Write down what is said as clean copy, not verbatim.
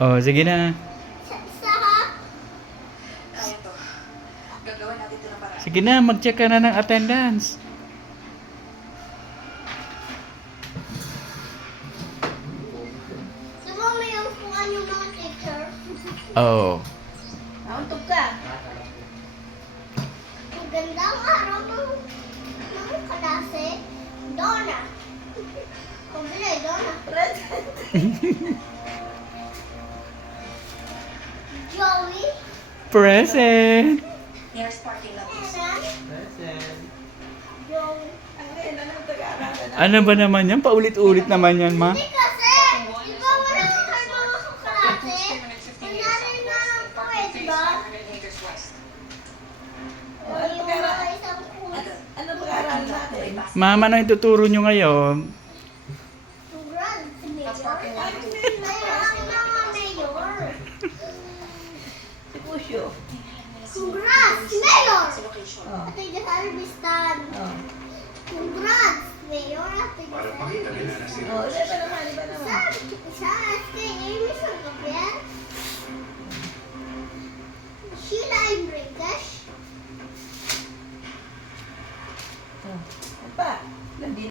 Oh, sige na. Sa Kaya to. Gagawin natin ito ng paraan. Sige na, mag-check ka na ng attendance. Di ba may upuan yung mga teacher? Oh. Nauntog ka. Magandang araw ng klase. Donna. Kabila, Donna. Present. Joey. Present. Nearest parking lot is. Ayan. Joey. Ang ngayon na lang taga-aralan na. Ano ba naman yan? Paulit-ulit naman yan, ma. Hindi kasi, di ba wala ka mga kaklase? Kunyari na lang po eh, di ba? 500 meters west. O, ano Yung pag-aaralan? mga isang Ano pag-aaralan natin? Ma'am, ano yung tuturo nyo ngayon? Congrats, That's Mayor. parking lot. Kaya ang mga mayor. Si Pusyo. Congrats, Mayor! Sa location. Oh. Ate Jahar Bistan. Oh. Congrats, Mayor. Ate Para Jahar pakita nila na sila. Oh, iba naman, iba naman. Isa, Ate Amy sa gabi. Sheila Imre.